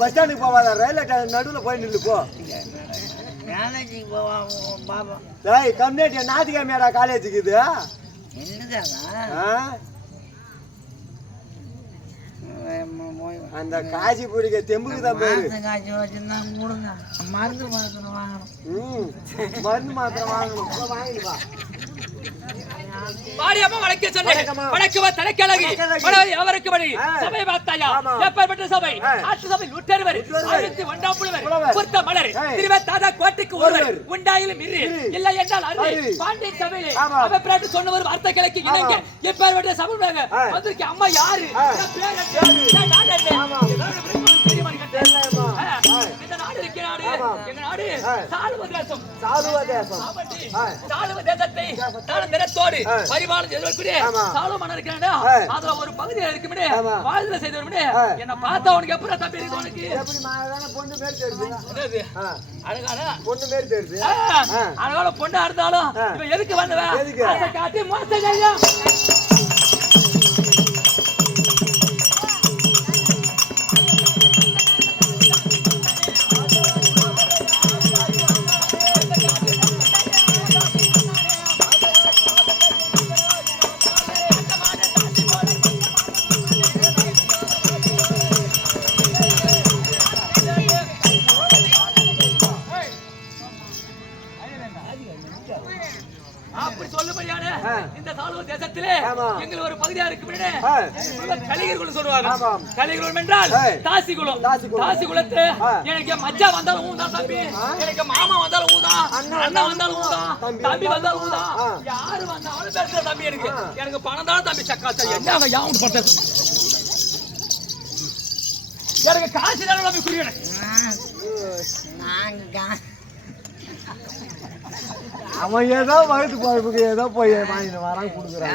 Bus ஸ்டாண்டுக்கு போவாத ரயில் நடுவில் போய் நில்லு போ. காலேஜுக்கு போவான் பாப்பா. கம்யூனிட்டி ஞாயிற்றுக்கிழமையாடா காலேஜுக்கு இது அந்த காய்ச்சி பிடிக்க தெம்புக்கு தான் பேரு. காய்ச்சி வச்சிருந்தா கொடுங்க மருந்து மாத்திரம் வாங்கணும். மருந்து மாத்திரம் வாங்கணும். வாங்கிடுவா மாரியம்மா வணக்க சொன்னேன். வணக்கம்மா. வணக்கமா தலைக்கழகி. தலைக்கழகி. வடவை அவருக்கு படி. ஆ. சபை பார்த்தாயா? ஆமா. எப்பேற்பட்ட சபை? ஆட்சி சபை உற்றவர். உற்றவர். 1001 புலவர். புலவர். பொருத்த மலர். ஏய். திருவே தாதா கோட்டைக்கு ஒருவர். ஒருவர். உண்டாயிலும் இரு. இரு. இல்லை என்றால் அரு. அரு. பாண்டியன் சபையிலே ஆமா. அவப்பேற்று சொன்ன ஒரு வார்த்தை கிழக்கு இணங்க. எப்பேற்பட்ட சபையாக ஆ. வந்திருக்க அம்மா யாரு? ஆ. என் பேர் என்ன? என் நாடு என்ன? ஆமா. ஏதாவது விருப்பம் தெரியுமா நீங்க? தெரியலையேம்மா. ஆ. ஆ. இந்த நாடு இருக்க நாடு. ஆமா. எங்க நாடு ஆ. சாளுவ தேசம். சாலுவ தேசம். ஆமாண்டி. ஆ. சாளுவ தேசத்தை தான நிறத்தோடு ஆ. பரிபாலனம் செய்தவர்க்குரிய ஆமா. சாளுவ மன்னர் இருக்கிறானே, ஆ. அதுல ஒரு பகுதியில இருக்குமே, ஆமா. வாழ்வுல செய்தவருமே, ஆ. என்ன பார்த்தா உனக்கு எப்படா தம்பி இருக்கு உனக்கு? எப்படி மாதான பொண்ணு பேர் தெரியுது? என்னது? ஆ. அழகான பொண்ணு பேர் தெரியுது? ஆ. ஆ. அழகான பொண்ணா இருந்தாலும் ஆ. இவன் எதுக்கு வந்தவன்? எதுக்கு? அதை காட்டி மோசம் செய்யும். அப்படி சொல்லும்படியான ஆ. இந்த சாளுவ தேசத்திலே ஆமா. எங்கள் ஒரு பகுதியா இருக்கு. ஆ. கலிகர்கள் சொல்லுவாங்க. ஆமாம். கலிகுலம் என்றால் ஆ. தாசிகுலம். தாசிகுலம். தாசிகுலத்து ஆ. எனக்கு மச்சா வந்தாலும் ஊதா தம்பி, எனக்கு மாமா வந்தாலும் ஊதா, அண்ணன் வந்தாலும் ஊதா, தம்பி வந்தாலும் ஊதா, ஆ. யாரு வந்தாலும் பேசுற தம்பி எனக்கு. ஆ. எனக்கு பணம் தான் தம்பி சக்காச்சா. என்ன யாவும் பண்றது? எனக்கு காசு தானே தம்பி குறியீடு. அவன் ஏதோ வகுத்து போறதுக்கு ஏதோ போய் வாங்கிட்டு வரான் கொடுக்குறான்.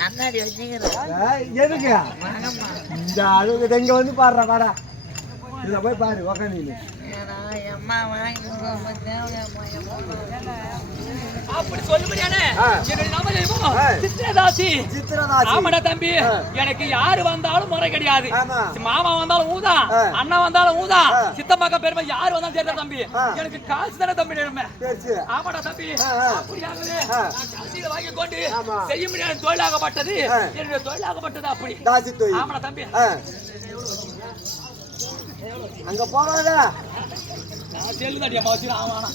கண்ணாடி வச்சுக்கிறேன். எதுக்கு இந்த அழுகு இங்க வந்து பாடுறா வாடா, இத போய் பாரு உக்காந்து. அம்மா வாங்கி அப்படி சொல்லும்படியானே ஆ. என்னுடைய நாம தெரியுமோ? ஆ. சித்திரதாசி. சித்திரதாசி. ஆமாடா தம்பி, ஆ. எனக்கு யாரு வந்தாலும் முறை கிடையாது. ஆமா. மாமா வந்தாலும் ஊதா, ஆ. அண்ணா வந்தாலும் ஊதா, ஆ. சித்தம்மாக்க பெருமை யாரு வந்தாலும் சரிதா தம்பி. ஆ. எனக்கு காசு தானே தம்பி நேர்மை. பேச்சு. ஆமாடா தம்பி. ஆ, ஆ. அப்படியாகவே ஆ. நான் காசியில வாங்கி கொண்டு ஆமா. செய்ய முடியாத தொழிலாகப்பட்டது. ஆ. என்னுடைய தொழிலாகப்பட்டது அப்படி. தாசி தொய். ஆமாடா தம்பி. அங்க போறாத. செல்லுதாடி அம்மா வச்சு ஆமாண்ணா.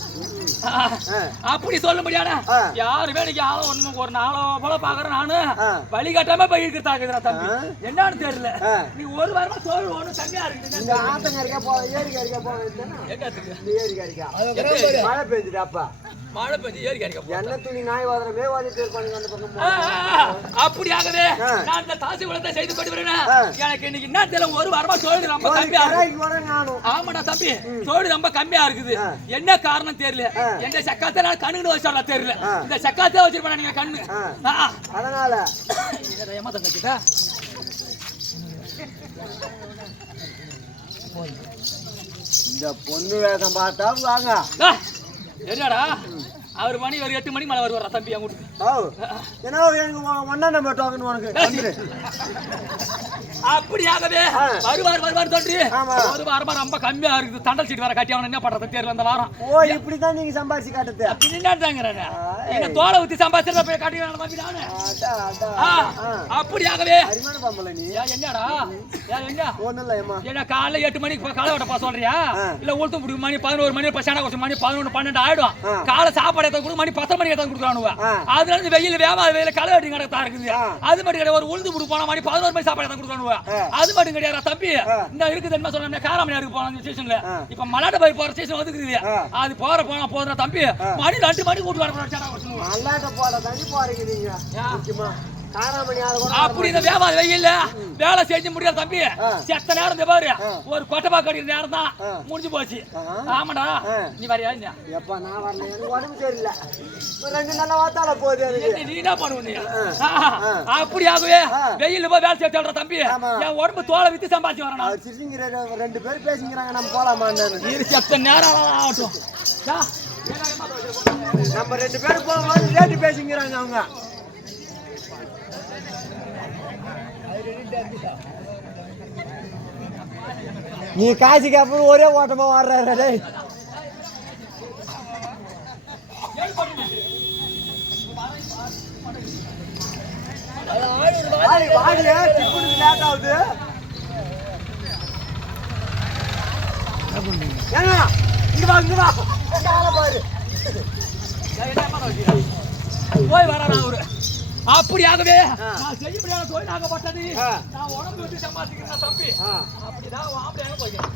ஆ. அப்படி சொல்ல முடியாத ஆ. யாருமே எனக்கு யாரும் ஒண்ணு ஒரு நாளோ போல பாக்குறேன் நானு. ஆ. வழிகாட்டாம போய் இருக்கிறாங்க தம்பி. ஆ. என்னன்னு தெரியல. ஆ. நீ ஒரு வாரமா சோறு ஒண்ணு கம்மியா இந்த இருக்குது. ஆத்தங்கரைக்கா போ, ஏரிக்கரைக்கா போக எங்கத்துக்கு? இந்த ஏரிக்கரைக்கா மழை பெஞ்சுது அப்பா. மழை பெஞ்சு ஏறி கிடைக்க என்ன துணி நாய் வாதுறமே வாதிட்டு இருப்பானுங்க அந்த பக்கம். அப்படியாகவே ஆ. நான் இந்த தாசி குலத்தை செய்து கொண்டு வரேன். ஆ. எனக்கு இன்னைக்கு என்ன தெரியல, ஒரு வாரமா சோறு ரொம்ப கம்மியா இருக்கு. கரைக்கு வர நானும். ஆமாடா தம்பி, சோடு ரொம்ப கம்மியா இருக்குது. ஆ. என்ன காரணம் தெரியல. ஆ. எந்த சக்காத்தை நான் கண்ணுன்னு வச்சால தெரியல. ஆ. இந்த சக்காத்தே வச்சிருப்பேன் நீங்க கண்ணு. ஆ. அதனால இதை ஏமாத்த தச்சுட்டா. இந்த பொண்ணு வேகம் பார்த்தா வாங்க. என்னடா அவர் மணி ஒரு 8 மணி மேல வருவாரா தம்பி என் வீட்டுக்கு. ஏன்னா எனக்கு ஒன்னா நம்பர் டோக்கன் உனக்கு வந்துரு. அப்படியாகவே ஆ. வருவார் தோன்றி ஆமா. ஒரு வாரமா ரொம்ப கம்மியா இருக்குது. தண்டல் சீட் வர கட்டி அவன் என்ன பண்றது தெரியல இந்த வாரம். ஓ இப்படிதான் நீங்க சம்பாதிச்சு காட்டுது. என்னடாங்கறானே என்ன தோலை ஊத்தி சம்பாதிச்சத போய் காட்டி நம்பி நானு. அப்படியாகவே அரிமான பாம்பல நீ. என்னடா என்ன ஒண்ணும் இல்ல ஏமா. என்ன காலைல 8 மணிக்கு காலை விட பா சொல்றியா? ஆ. இல்ல உளுத்து புடி மணி 11 மணி பசங்க கொஞ்சம் மணி 11 12 ஆயிடும். ஆ. காலை சாப்பாடு ஏத்த கூட மணி 10 மணிக்கு ஏத்த குடுக்குறானுவ. ஆ. அதுல இருந்து வெயில்ல வெயில களை வெட்டி கிடக்கா இருக்குது. ஆ. அது மட்டும் கிடையாது, ஒரு உளுந்து புடி போனா மணி 11 மணி சாப்பாடு ஏத்த குடுக்குறானுவ. ஆ. அது மட்டும் கிடையாது தம்பி. ஆ. இந்த இருக்குது என்ன சொன்னே காராமணியாருக்கு போன ஸ்டேஷன்ல. ஆ. இப்ப மலாட்ட போய் போற ஸ்டேஷன் வந்துக்குது. ஆ. அது போனா போதுடா தம்பி. மணி 2 மணிக்கு கூட்டி வர போறாச்சா. நல்லாட்ட போட தண்ணி போறீங்க நீங்க. முக்கியமா காராமணி ஆளு கூட அப்படி இந்த வியாபாரம் வெயில்ல வேலை செஞ்சு முடியாது தம்பி. ஆ. செத்த நேரம் இந்த பாரு ஆ. ஒரு கொட்டப்பா கடிக்கிற நேரம் தான் ஆ. முடிஞ்சு போச்சு. ஆ. ஆமாடா. ஆ. நீ வரியா என்ன? எப்ப நான் வரல, எனக்கு உடம்பு சரியில்ல. ஒரு 2 நாளா வாத்தால போகுது எனக்கு. நீ என்ன பண்ணுவ நீ? ஆ. அப்படியாகவே ஆ. வெயில்ல போய் வேலை செய்ய தம்பி. ஆமா. என் உடம்பு தோலை வித்து சம்பாதிச்சு வரணும். அவர் சிரிங்கிற 2 பேர் பேசிக்கிறாங்க, நம்ம போலாமான்னு. செத்த நேரம் ஆகட்டும். நம்ம 2 பேரும் போகும்போது ரேட்டு பேசிக்கிறாங்க அவங்க. நீ காசிக்கு அப்புறம் ஒரே ஓட்டமா வர்றாரு. டேய் வாடியா டிஃபனுக்கு லேட் ஆகுது. ஏங்க இங்க வா இங்க வா கால பாரு போய் வரா அவரு அப்படியாகவே நான் செய்யப்படியான தொழிலாகப்பட்டது நான் உடம்பு விட்டு சம்பாதிக்கிறேன் தம்பி அப்படிதான் ஆம்பளையாக போய்க்கிறேன்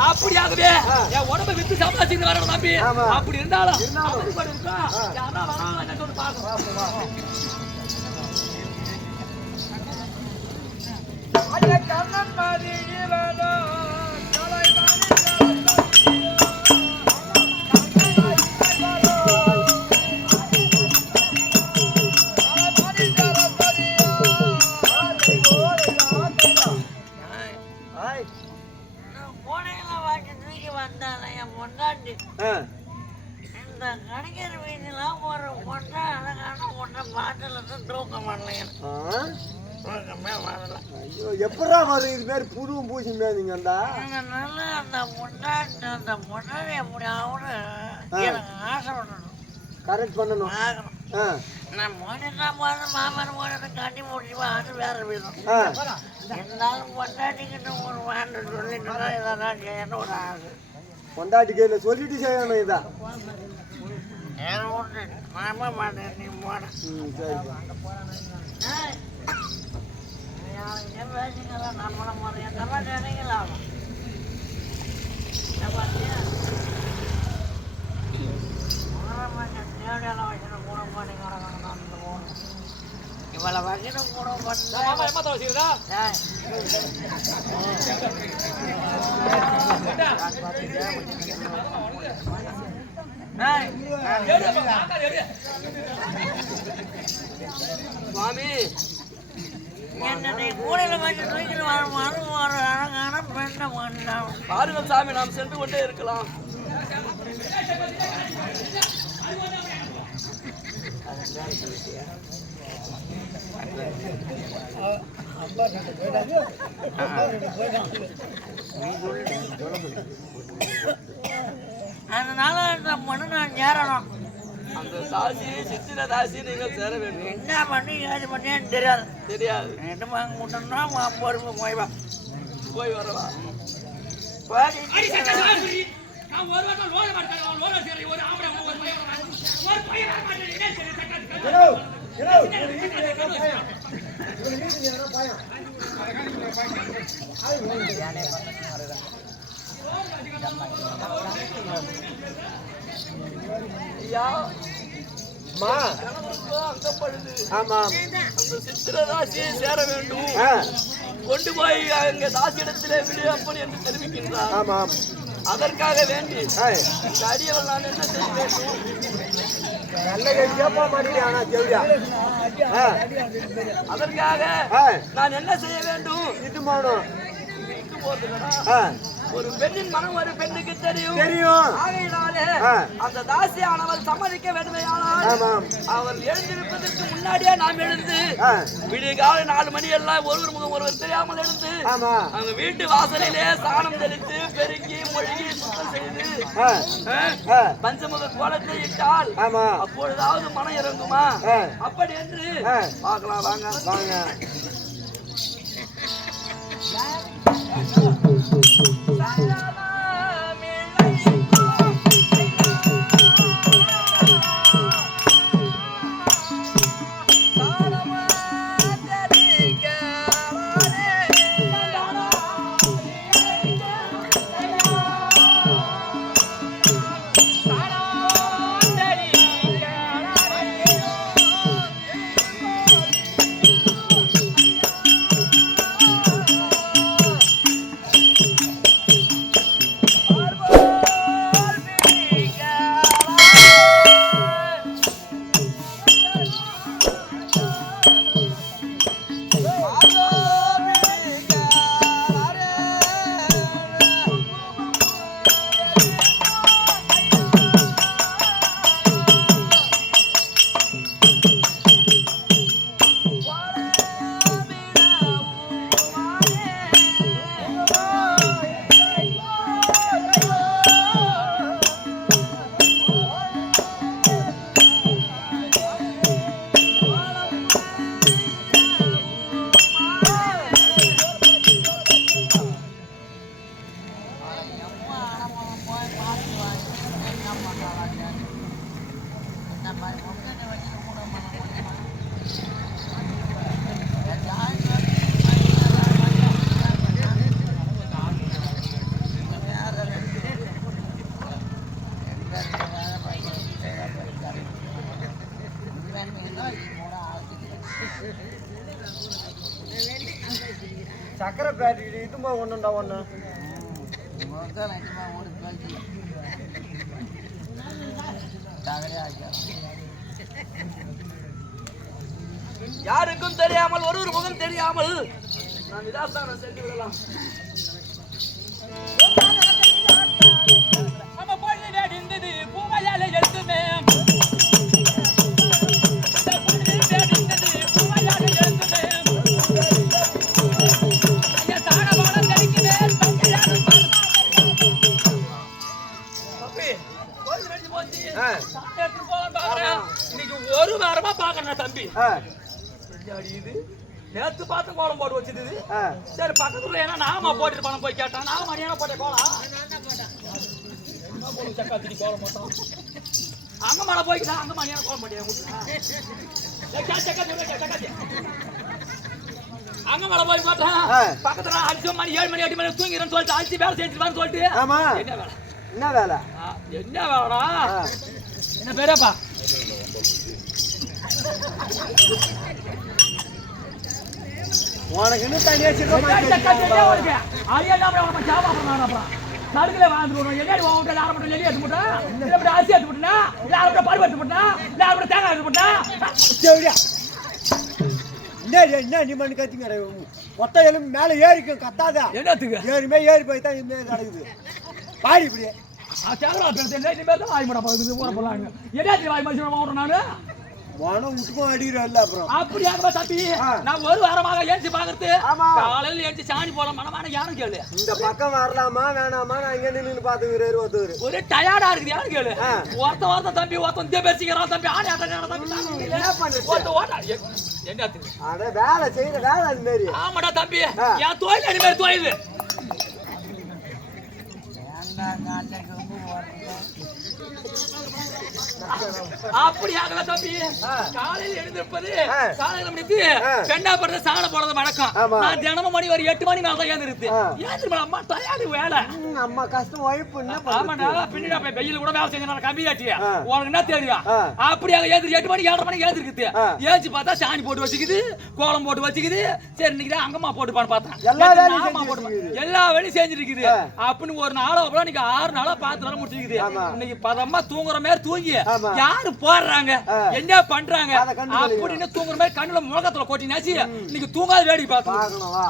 அப்படியாகவே என் உடம்பை வித்து சம்பாதிச்சு வர தம்பி அப்படி இருந்தாலும் யாரா வராங்க சொல்லி பாக்கணும் கண்ணன் மாதிரி இந்த கடைக்கிற வீட்டுல ஒரு பொண்ணை அழகான பொண்ணை பாட்டில தூக்க மாட்டேன் ஐயோ எப்படா வரும் இது மாதிரி புதுவும் பூசி மேதிங்கண்டா அதனால அந்த பொண்ணாடி எப்படி ஆகணும் எனக்கு ஆசைப்படணும் கரெக்ட் பண்ணணும் ஆகணும் நான் மோனிட்டா போது மாமன் மோனத்தை கட்டி முடிச்சு அது வேற வீதம் இருந்தாலும் பொண்டாட்டிக்கிட்ட ஒரு வேண்டு சொல்லிட்டு இதெல்லாம் செய்யணும் ஒரு ஆசை பொண்டாட்டி கையில சொல்லிட்டு செய்யணும் இதான் ஒன்று மாமா மாட்டேன் நீ போன நம்மள முறைய நினைக்கலாம் தேவையெல்லாம் வச்சு கூட பண்ணி இவளை வச்சு கூட பண்ண சுவாமி என்னை கூடையில வச்சு தூக்கிட்டு வர ஒரு அழகான பெண்ணை பண்ணான் பாருங்கள் சாமி நாம் சென்று கொண்டே இருக்கலாம் அதனால அந்த பொண்ணு நான் சேரணும் அந்த தாசி சித்திர தாசி நீங்கள் சேர வேண்டும் என்ன பண்ணி ஏது பண்ணியான்னு தெரியாது தெரியாது ரெண்டு வாங்க முட்டோம்னா பொறுப்பு போய்வா போய் வரவா ஐயா அங்கப்படுது ஆமாம் அந்த சித்திரதாசியை சேர வேண்டும் கொண்டு போய் அங்க தாசியிடத்திலே விடு அப்படி என்று தெரிவிக்கின்றார் ஆமாம் அதற்காக வேண்டி இந்த அடியவள் நான் என்ன செய்ய வேண்டும் நல்ல கேப்பா மாட்டேன் ஆனா தேவையா அதற்காக நான் என்ன செய்ய வேண்டும் இது மானும் ஒரு பெண்ணின் மனம் ஒரு பெண்ணுக்கு தெரியும் தெரியும் ஆகையினாலே அந்த தாசியானவள் சம்மதிக்க வேண்டுமையானால் அவள் எழுந்திருப்பதற்கு முன்னாடியே நாம் எழுந்து விடிய காலை 4 மணி எல்லாம் ஒருவர் முகம் ஒருவர் தெரியாமல் எழுந்து அவங்க வீட்டு வாசலிலே சாணம் தெளித்து பெருக்கி மொழிகி சுத்தம் செய்து பஞ்சமுக கோலத்தை இட்டால் அப்பொழுதாவது மனம் இறங்குமா அப்படி என்று பார்க்கலாம் வாங்க வாங்க சக்கரை பேட்டரி இதுமா ஒண்ணுண்டா ஒண்ணு யாருக்கும் தெரியாமல் ஒரு முகம் தெரியாமல் நான் விதாஸ்தானம் சென்று விடலாம். நம்ம பொழுது வேடிந்தது பூவையால எழுத்துமே ஒரு வாரமா பாக்கணும் தம்பி. இது நேத்து பார்த்து கோலம் போட்டு வச்சுது. சரி பக்கத்துல ஏன்னா நாம போட்டு பணம் போய் கேட்டான். நாம மணியான போட்ட கோலம் சக்காத்தி கோலம் போட்டோம். அங்க மழை போய்க்குதா அங்க மணியான கோலம் போட்டியா அங்க மழை போய் போட்டான். பக்கத்துல 5 மணி 7 மணி 8 மணி தூங்கிறேன்னு சொல்லிட்டு அழிச்சு வேலை செஞ்சுட்டு சொல்லிட்டு என்ன வேலை என்ன வேலைடா என்ன பேராப்பா உனக்கு இன்னும் தனியா நடுக்கல வாழ்ந்துருவோம். என்னடி வாங்கிட்டு யாரை மட்டும் நெல்லி எடுத்து போட்டா இல்லை அப்படி அரிசி எடுத்து போட்டா இல்லை யாரை பருப்பு எடுத்து போட்டா இல்லை யாரை தேங்காய் எடுத்து போட்டா சரியா என்ன நீ மண்ணு கத்திங்க மொத்த எலும்பு மேலே ஏறிக்கும் கத்தாதா என்னத்துக்கு ஏறுமே ஏறி போய் தான் இனிமேல் நடக்குது பாடி இப்படியே தேங்காய் பேர் இனிமேல் தான் வாய் மாட்டா போகுது ஊற போடலாங்க என்னது வாய் மனுஷன் வாங்குறேன் நான் மனம் விட்டுக்கும் அடிக்கிறல்ல அப்புறம் அப்படியாக தம்பி நான் ஒரு வாரமாக ஏஞ்சி பாக்குறது காலையில் ஏஞ்சி சாணி போட மனமான யாரும் கேளு இந்த பக்கம் வரலாமா வேணாமா நான் இங்க நின்று பாத்துக்கிறாரு ஒருத்தர் ஒரு டயர்டா இருக்குது யாரும் கேளு ஒருத்த தம்பி ஒருத்தன் பேசிக்கிறான் தம்பி ஆணி தம்பி என்ன பண்ணு என்னத்துக்கு அட வேலை செய்யற வேலை அது மாதிரி ஆமாடா தம்பி என் தொழில் அது மாதிரி தொழில் அப்படியாக தம்பி காலையில் எழுந்திருப்பது காலையில் முடித்து பெண்ணா போடுறது சாண போடுறது வழக்கம். நான் தினமும் மணி ஒரு 8 மணி மேல தான் ஏந்திருது அம்மா டயர்டு வேலை அம்மா கஷ்டம் உழைப்பு ஆமாடா பின்னாடி போய் வெயில் கூட வேலை செஞ்சு கம்மி காட்டியா உனக்கு என்ன தெரியும் அப்படியாக ஏந்திரி 8 மணி 7 மணி ஏந்திருக்குது ஏஞ்சி பார்த்தா சாணி போட்டு வச்சுக்குது கோலம் போட்டு வச்சுக்குது சரி இன்னைக்கு அங்கம்மா போட்டுப்பான்னு பார்த்தேன் எல்லா வேலையும் செஞ்சிருக்குது அப்படின்னு ஒரு நாளோ அப்புறம் இன்னைக்கு 6 நாளா 10 நாள் முடிச்சிருக்குது இன்னைக்கு பதமா தூங்குற மாதிரி தூங்கி யாரு போடுறாங்க என்ன பண்றாங்க அப்படின்னு தூங்குற மாதிரி கண்ணுல முகத்துல கொட்டினாச்சு இன்னைக்கு தூங்காத வேடிக்கை பார்க்கணும் வா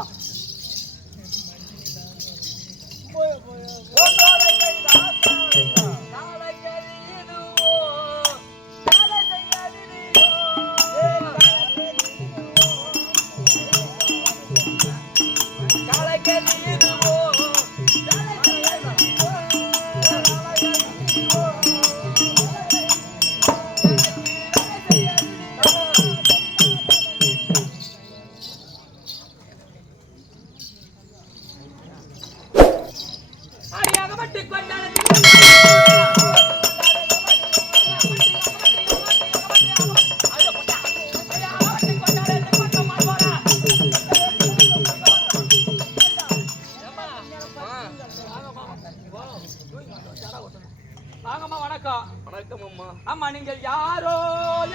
அம்மா நீங்கள் யாரோ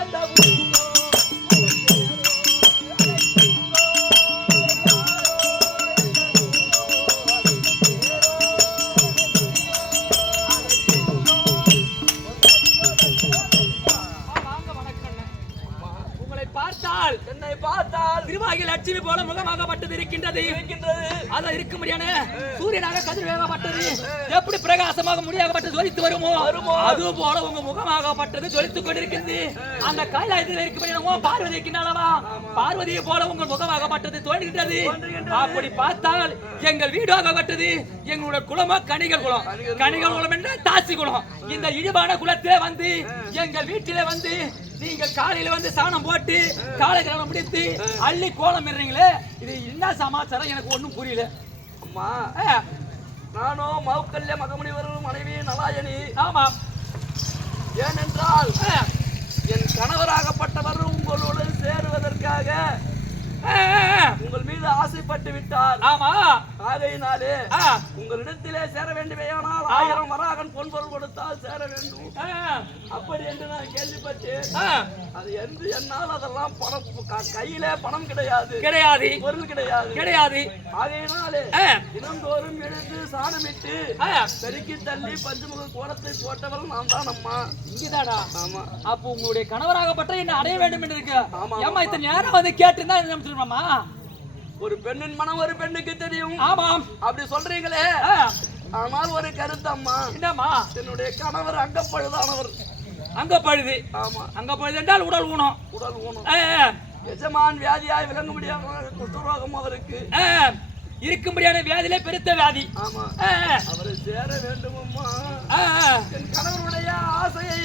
எந்த என்னை பார்த்தால் திருவாகி லட்சுமி போல முகமாகப்பட்டது இருக்கின்றது அத இருக்க முடியாது சூரியனாக கதிர்வேகப்பட்டது எப்படி பிரகாசமாக முடியாகப்பட்டது ஜொலித்து வருமோ அது போல உங்க முகமாகப்பட்டது ஜொலித்துக் கொண்டிருக்கிறது அந்த கைலாயத்தில் இருக்க முடியாது பார்வதி இருக்கின்றனவா பார்வதியை போல உங்கள் முகமாகப்பட்டது தோன்றுகின்றது அப்படி பார்த்தால் எங்கள் வீடாகப்பட்டது எங்களுடைய குலமா கணிகள் குலம் கணிகள் குலம் என்ற தாசி குலம் இந்த இழிவான குலத்திலே வந்து எங்கள் வீட்டிலே வந்து நீங்கள் காலையில வந்து சாணம் போட்டு காலை கிழமை முடித்து அள்ளி கோலம் இடுறீங்களே இது என்ன சமாச்சாரம் எனக்கு ஒண்ணும் புரியல அம்மா நானும் மௌக்கல்ய மகமுனிவர் மனைவி நலாயனி ஆமா ஏனென்றால் என் கணவராகப்பட்டவர் உங்களோடு சேருவதற்காக உங்கள் மீது ஆசைப்பட்டு விட்டார் ஆமா ஆகையினாலே உங்களிடத்திலே சேர வேண்டுமையானால் 1000 வராகன் பொன்பொருள் கொடுத்தால் சேர வேண்டும். அப்படி என்று நான் கேள்விப்பட்டேன். அது என்று என்னால் அதெல்லாம் பணம் கையில பணம் கிடையாது, பொருள் கிடையாது. ஆகையினாலே தினந்தோறும் எழுந்து சாணமிட்டு பெருக்கி தள்ளி பஞ்சமுக கோலத்தை போட்டவள் நான் தான் அம்மா. இங்கதாடா? ஆமா. அப்ப உங்களுடைய கணவராகப்பட்ட என்ன அடைய வேண்டும் என்று இருக்கு. ஏமா இத்தனை நேரம் வந்து கேட்டுதான் நினைச்சிருமாமா? ஒரு பெண்ணின் மனம் ஒரு பெண்ணுக்கு தெரியும். ஆமாம். அப்படி சொல்றீங்களே, ஆனால் ஒரு கருத்து அம்மா. என்னம்மா? என்னுடைய கணவர் அங்கப்பழுதானவர். அங்கப்பழுது? ஆமா. அங்கப்பழுது என்றால் உடல் ஊனம். எஜமான் வியாதியாய் விளங்க முடியாத குஷ்டரோகம் அவருக்கு இருக்கும்படியான வியாதியிலே பெருத்த வியாதி. ஆமா. அவரை சேர வேண்டும் அம்மா. என் கணவருடைய ஆசையை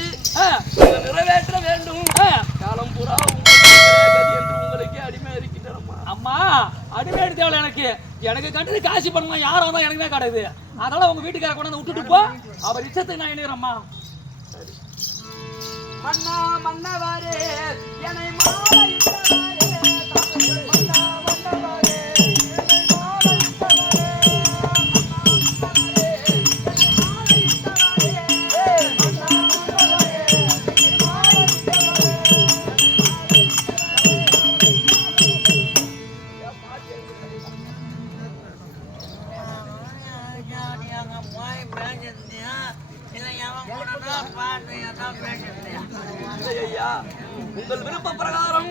நிறைவேற்ற வேண்டும். காலம் பூரா என்று உங்களுக்கு அடிமை இருக்கின்றன அம்மா. அடிமை எடுத்தாள் எனக்கு கண்டது காசு பண்ணலாம் யாரா தான் எனக்கு தான் கிடையாது. அதனால உங்க வீட்டுக்கார கொண்டாந்து விட்டுட்டு போ. அவர் இஷ்டத்துக்கு நான் எழுதுறேம்மா. மன்னா மன்னவாரே என்னை உங்கள் விருப்ப பிரகாரம்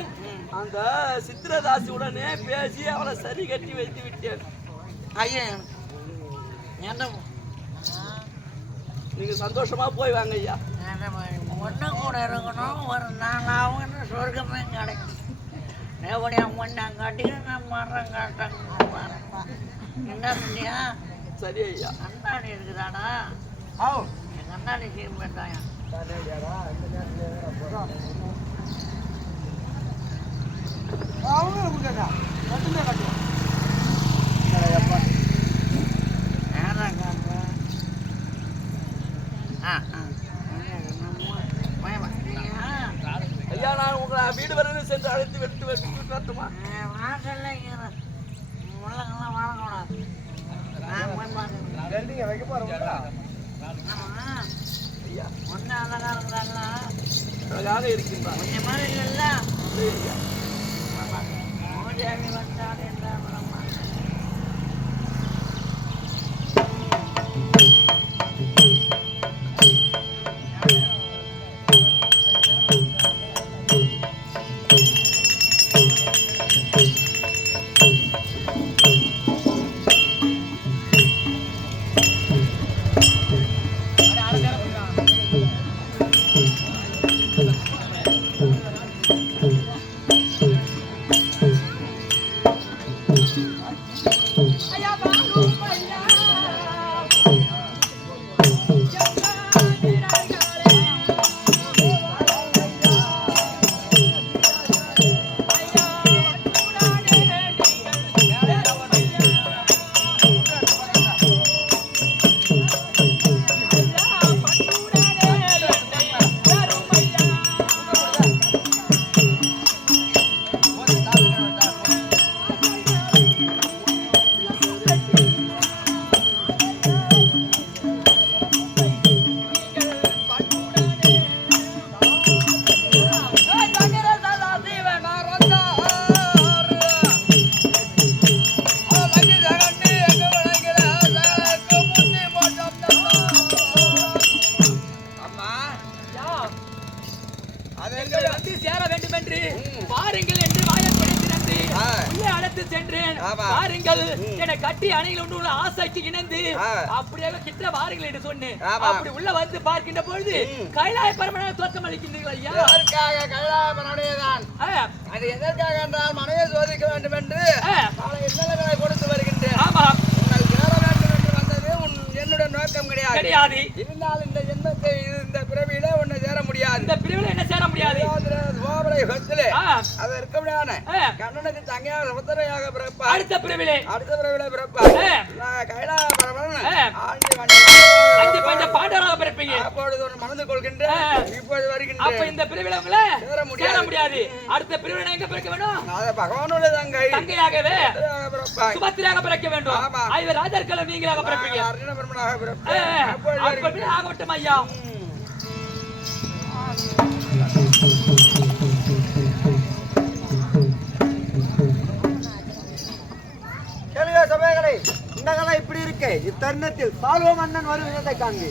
அந்த சித்திரதாசியுடனே பேசி அவளை சரி கட்டி வைத்து விட்டேன். ஐயா நீங்க சந்தோஷமா போய் வாங்க ஐயா. ஒன்று கூட இருக்கணும். ஒரு நாளாவும் சொர்க்கமே கிடைக்கும். எப்படியா ஒன்னா காட்டிக்கிட்டு நான் மரம் காட்டாங்க என்ன இல்லையா? சரி ஐயா. கண்ணாடி இருக்குதாடா? என் கண்ணாடி சீன் பண்ணாயா? ஐயா நான் உங்களை வீடு வரையில் சென்று அழைத்து வெட்டு வரட்டுமா? வாசல்ல முள்ளங்கள்லாம் வாழக்கூடாது. நான் போய் பார்க்குறேன். வைக்க போறோம். ஒன்னு அழகா இருக்கிறாங்களா? அழகாக இருக்கின்றான். கொஞ்சம் மாதிரி இல்லைல்ல? மோடியாவி வந்தால் என்றால் கட்டி அணையில் ஒன்று ஆசைக்கு இணைந்து அப்படியே கிட்ட வாருங்கள் என்று சொன்னேன். அப்படி உள்ள வந்து பார்க்கின்ற பொழுது கைலாய பரமனாக தோற்றம் அளிக்கின்றீர்கள் ஐயா. அதற்காக கைலாய பரமனைதான். அது எதற்காக என்றால் மனையை சோதிக்க வேண்டும் என்று இன்னல்களை கொடுத்து வருகின்றேன். ஆமா, உங்கள் சேர வேண்டும் என்று வந்தது என்னுடைய நோக்கம் கிடையாது. கிடையாது. இருந்தால் இந்த இந்த ஜென்மத்தை இந்த பிறவியில ஒண்ணு சேர முடியாது. இந்த பிரிவுல என்ன சேர முடியாது. துவாபரை யுகத்திலே அது இருக்க முடியாது. கண்ணனுக்கு தங்கையாக சுபத்திரையாக பிறப்பார். அடுத்த பிரிவிலே பிறப்பார். கைலாய பரமன் அஞ்சு பஞ்ச பாண்டவராக பிறப்பீங்க. அப்பொழுது ஒரு மனது கொள்கின்ற இப்பொழுது வருகின்ற அப்ப இந்த பிரிவில உங்களை சேர முடியாது. அடுத்த பிரிவில எங்க பிறக்க வேண்டும். பகவானுடைய தங்கையாகவே சுபத்திரையாக பிறக்க வேண்டும். ஐவர் ராஜர்கள் நீங்களாக பிறப்பீங்க. ஆகட்டும் ஐயா. கேளுங்க சபைகளே, இந்த கதை இப்படி இருக்கு. இத்தருணத்தில் சால்வ மன்னன் வருவதை காண்க.